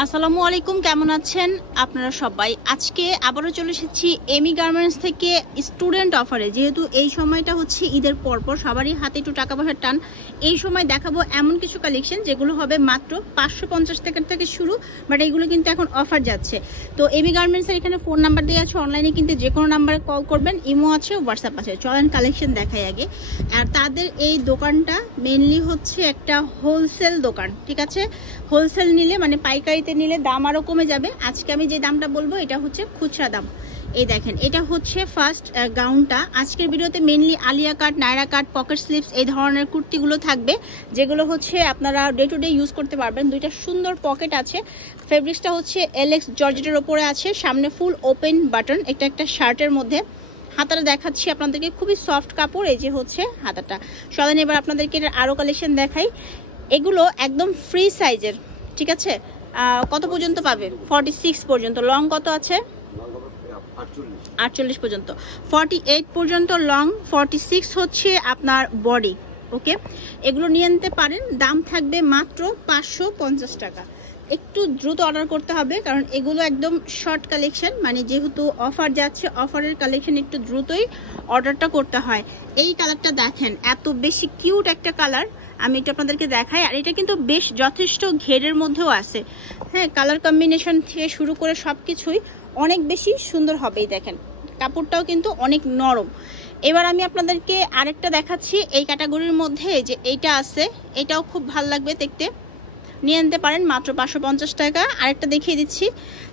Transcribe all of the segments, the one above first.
আসসালামু আলাইকুম, কেমন আছেন আপনারা সবাই? আজকে আবারও চলে এসেছি এমি গার্মেন্টস থেকে স্টুডেন্ট অফারে। যেহেতু এই সময়টা হচ্ছে ঈদের পরপর সবারই হাতে একটু টাকা পয়সার টান, এই সময় দেখাবো এমন কিছু কালেকশন যেগুলো হবে মাত্র 550 টাকা থেকে শুরু, বাট এইগুলো কিন্তু এখন অফার যাচ্ছে। তো এমি গার্মেন্টসের এখানে ফোন নাম্বার দেওয়া আছে, অনলাইনে কিন্তু যে কোনো নাম্বারে কল করবেন, ইমো আছে, হোয়াটসঅ্যাপ আছে। চলেন কালেকশন দেখাই আগে। আর তাদের এই দোকানটা মেনলি হচ্ছে একটা হোলসেল দোকান, ঠিক আছে? হোলসেল নিলে মানে পাইকারিতে নিলে দাম আরো কমে যাবে। আজকে আমি যে দামটা বলবো এটা হচ্ছে খুচরা দাম। এই দেখেন, এটা হচ্ছে ফার্স্ট গাউনটা। আজকের ভিডিওতে মেনলি আলিয়া কাট, নায়রা কাট, পকেট স্লিপস এই ধরনের কুর্তিগুলো থাকবে, যেগুলো হচ্ছে আপনারা ডে টু ডে ইউজ করতে পারবেন। দুইটা সুন্দর পকেট আছে, ফেব্রিক্সটা হচ্ছে এলএক্স জর্জেটের ওপরে আছে, সামনে ফুল ওপেন বাটন। এটা একটা শার্টের মধ্যে। হাতাটা দেখাচ্ছি আপনাদেরকে, খুবই সফট কাপড়। এই যে হচ্ছে হাতাটা। চলেন এবার আপনাদেরকে এটার আরো কালেকশন দেখাই। এগুলো একদম ফ্রি সাইজের, ঠিক আছে? কত পর্যন্ত পাবে? 46 পর্যন্ত। লং কত আছে? 48 পর্যন্ত। 48 পর্যন্ত লং, 46 হচ্ছে আপনার বডি। ওকে, এগুলো নিয়ে নিতে পারেন। দাম থাকবে মাত্র 550 টাকা। একটু দ্রুত অর্ডার করতে হবে, কারণ এগুলো একদম শর্ট কালেকশন, মানে যেহেতু অফার যাচ্ছে, অফারের কালেকশন একটু দ্রুতই অর্ডারটা করতে হয়। এই কালারটা দেখেন, এত বেশি কিউট একটা কালার। আমি এটা আপনাদেরকে দেখাই। আর এটা কিন্তু বেশ যথেষ্ট ঘেরের মধ্যেও আছে, হ্যাঁ। কালার কম্বিনেশন থেকে শুরু করে সবকিছুই অনেক বেশি সুন্দর হবে। দেখেন, কাপড়টাও কিন্তু অনেক নরম। এবার আমি আপনাদেরকে আরেকটা দেখাচ্ছি এই ক্যাটাগরির মধ্যে, যে এইটা আছে, এটাও খুব ভালো লাগবে দেখতে, নিয়ে নিতে পারেন মাত্র 550 টাকা। আরেকটা দেখিয়ে দিচ্ছি।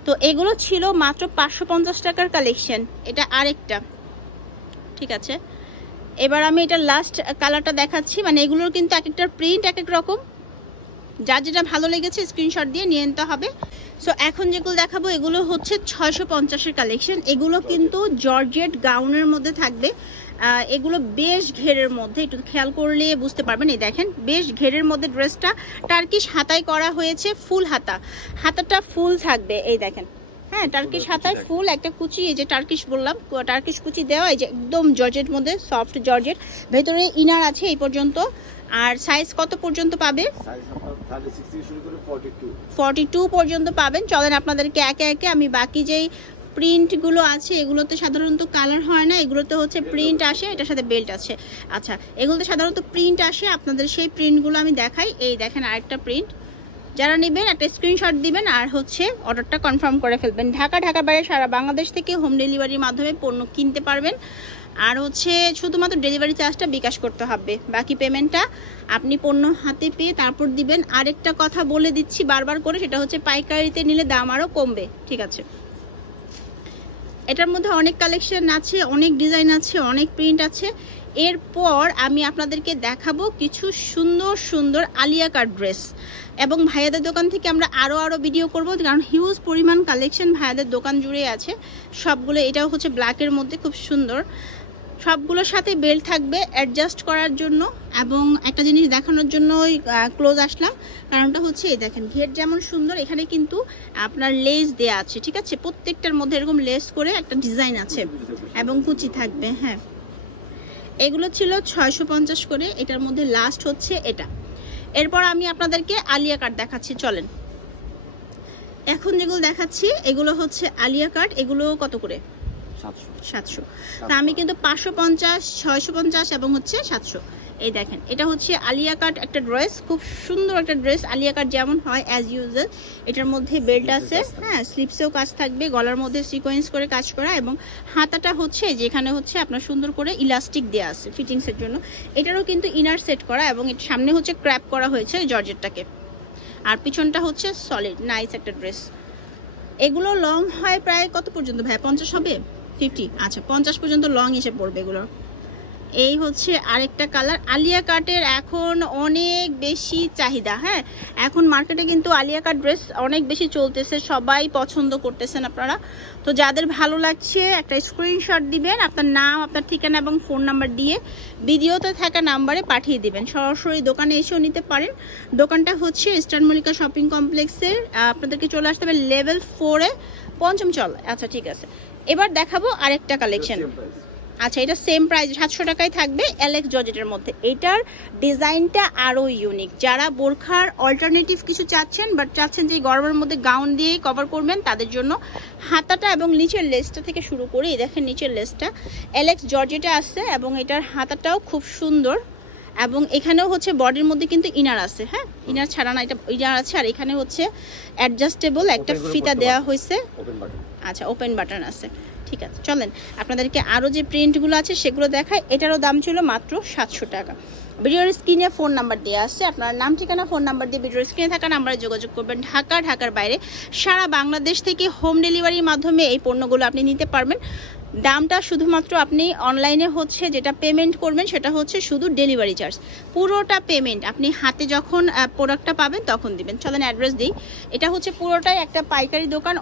তো এগুলো ছিল মাত্র 550 টাকার কালেকশন। এটা আরেকটা, ঠিক আছে? এবার আমি এটা লাস্ট কালারটা দেখাচ্ছি। মানে এগুলোর কিন্তু এক একটার প্রিন্ট এক এক রকম, যার যেটা ভালো লেগেছে স্ক্রিনশট দিয়ে নিয়ে নিতে হবে। সো এখন যেগুলো দেখাবো এগুলো হচ্ছে 650-এর কালেকশন। এগুলো কিন্তু জর্জেট গাউনের মধ্যে থাকবে। এগুলো বেশ ঘেরের মধ্যে, একটু খেয়াল করলে বুঝতে পারবেন। এই দেখেন, বেশ ঘেরের মধ্যে ড্রেসটা টার্কিশ হাতায় করা হয়েছে, ফুল হাতা। হাতাটা ফুল থাকবে, এই দেখেন, হ্যাঁ, টার্কিশ হাতায় ফুল একটা কুচি। এই যে টার্কিশ বললাম, টার্কিশ কুচি দেওয়া। এই যে একদম জর্জেট মধ্যে, সফট জর্জেট, ভেতরে ইনার আছে এই পর্যন্ত। আর সাইজ কত পর্যন্ত পাবে? 42 পর্যন্ত পাবেন। চলেন আপনাদেরকে একে একে আমি বাকি যেই প্রিন্টগুলো আছে, এগুলোতে সাধারণত কালার হয় না, এগুলোতে হচ্ছে প্রিন্ট আসে, এটার সাথে বেল্ট আছে। আচ্ছা, এগুলোতে সাধারণত প্রিন্ট আসে, আপনাদের সেই প্রিন্টগুলো আমি দেখাই। এই দেখেন আরেকটা প্রিন্ট। যারা নেবেন একটা স্ক্রিনশট দিবেন আর হচ্ছে অর্ডারটা কনফার্ম করে ফেলবেন। ঢাকার বাইরে সারা বাংলাদেশ থেকে হোম ডেলিভারির মাধ্যমে পণ্য কিনতে পারবেন। আর হচ্ছে শুধুমাত্র ডেলিভারি চার্জটা বিকাশ করতে হবে, বাকি পেমেন্টটা আপনি পণ্য হাতে পেয়ে তারপর দিবেন। আরেকটা কথা বলে দিচ্ছি বারবার করে, সেটা হচ্ছে পাইকারিতে নিলে দাম আরও কমবে, ঠিক আছে? এটার মধ্যে অনেক কালেকশন আছে, অনেক ডিজাইন আছে, অনেক প্রিন্ট আছে। এরপর আমি আপনাদেরকে দেখাবো কিছু সুন্দর সুন্দর আলিয়া কাট ড্রেস, এবং ভাইয়াদের দোকান থেকে আমরা আরও ভিডিও করব, কারণ হিউজ পরিমাণ কালেকশন ভাইয়াদের দোকান জুড়ে আছে সবগুলো। এটাও হচ্ছে ব্ল্যাকের মধ্যে, খুব সুন্দর। সবগুলোর সাথে বেল্ট থাকবে অ্যাডজাস্ট করার জন্য। এবং একটা জিনিস দেখানোর জন্য ক্লোজ আসলাম, কারণটা হচ্ছে এই দেখেন, ঘের যেমন সুন্দর, এখানে কিন্তু আপনার লেস দেয়া আছে, ঠিক আছে? প্রত্যেকটার মধ্যে এরকম লেস করে একটা ডিজাইন আছে এবং কুচি থাকবে, হ্যাঁ। এগুলো ছিল 650 করে। এটার মধ্যে লাস্ট হচ্ছে এটা। এরপর আমি আপনাদেরকে আলিয়া কাট দেখাচ্ছি, চলেন। এখন যেগুলো দেখাচ্ছি এগুলো হচ্ছে আলিয়া কাট। এগুলো কত করে? 700। তা আমি কিন্তু 550, 650 এবং হচ্ছে 700। এই দেখেন, এটা হচ্ছে আলিয়া কাট একটা ড্রেস, খুব সুন্দর একটা ড্রেস। আলিয়া কাট যেমন হয় অ্যাজ ইউজুয়াল, এটার মধ্যে বেল্ট আছে, হ্যাঁ, স্লিপসেও কাজ থাকবে, গলার মধ্যে সিকোয়েন্স করে কাজ করা, এবং হাতাটা হচ্ছে যেখানে হচ্ছে আপনার সুন্দর করে ইলাস্টিক দেওয়া আছে ফিটিংসের জন্য। এটারও কিন্তু ইনার সেট করা, এবং এর সামনে হচ্ছে ক্র্যাপ করা হয়েছে জর্জেটটাকে। আর পিছনটা হচ্ছে সলিড, নাইস একটা ড্রেস। এগুলো লং হয় প্রায় কত পর্যন্ত ভাই? 50 হবে? 50? আচ্ছা, 50 পর্যন্ত লং এসে পড়বে এগুলো। এই হচ্ছে আরেকটা কালার। আলিয়া কাটের এখন অনেক বেশি চাহিদা, হ্যাঁ। এখন মার্কেটে কিন্তু আলিয়া কাট ড্রেস অনেক বেশি চলতেছে, সবাই পছন্দ করতেছেন আপনারা। তো যাদের ভালো লাগছে একটা স্ক্রিনশট দিবেন, আপনার নাম, আপনার ঠিকানা এবং ফোন নাম্বার দিয়ে ভিডিওতে থাকা নাম্বারে পাঠিয়ে দিবেন। সরাসরি দোকানে এসেও নিতে পারেন। দোকানটা হচ্ছে ইস্টার্ন মল্লিকা শপিং কমপ্লেক্সের। আপনাদেরকে চলে আসতে হবে লেভেল 4-এ, পঞ্চম চল। আচ্ছা, ঠিক আছে। এবার দেখাবো আরেকটা কালেকশন। আচ্ছা, এটা সেম প্রাইস 700 টাকায় থাকবে এলএক্স জর্জেটের মধ্যে। এটার ডিজাইনটা আরো ইউনিক। যারা বোরখার অল্টারনেটিভ কিছু চাচ্ছেন, বাট চাচ্ছেন যে গরমের মধ্যে গাউন দিয়ে কভার করবেন, তাদের জন্য হাতাটা এবং নিচের লেসটা থেকে শুরু করে দেখেন নিচের লেসটা এলএক্স জর্জেটে আসছে এবং এটার হাতাটাও খুব সুন্দর। এবং এখানেও হচ্ছে বডির মধ্যে কিন্তু ইনার আছে, হ্যাঁ ইনার ছাড়া না, এটা ইনার আছে। আর এখানে হচ্ছে অ্যাডজাস্টেবল একটা ফিতা দেওয়া হয়েছে। আচ্ছা, ওপেন বাটন আছে। ঠিক আছে, চলেন আপনাদেরকে আরও যে প্রিন্টগুলো আছে সেগুলো দেখায়। এটারও দাম ছিল মাত্র 700 টাকা। ভিডিওর স্ক্রিনে ফোন নাম্বার দেওয়া আছে, আপনার নাম ঠিকানা ফোন নাম্বার দিয়ে ভিডিওর স্ক্রিনে থাকা নাম্বারে যোগাযোগ করবেন। ঢাকার বাইরে সারা বাংলাদেশ থেকে হোম ডেলিভারির মাধ্যমে এই পণ্যগুলো আপনি নিতে পারবেন। দামটা শুধুমাত্র আপনি অনলাইনে হচ্ছে যেটা পেমেন্ট করবেন সেটা হচ্ছে শুধু ডেলিভারি চার্জ, পুরোটা পেমেন্ট আপনি হাতে যখন প্রোডাক্টটা পাবেন তখন দিবেন। চলেন অ্যাড্রেস দিই। এটা হচ্ছে পুরোটাই একটা পাইকারি দোকান,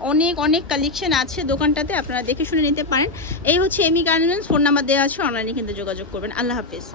অনেক কালেকশন আছে দোকানটাতে, আপনারা দেখে শুনে নিতে পারেন। এই হচ্ছে এমি গার্মেন্টস, ফোন নাম্বার দেওয়া আছে, অনলাইনে কিন্তু যোগাযোগ করবেন। আল্লাহ হাফিজ।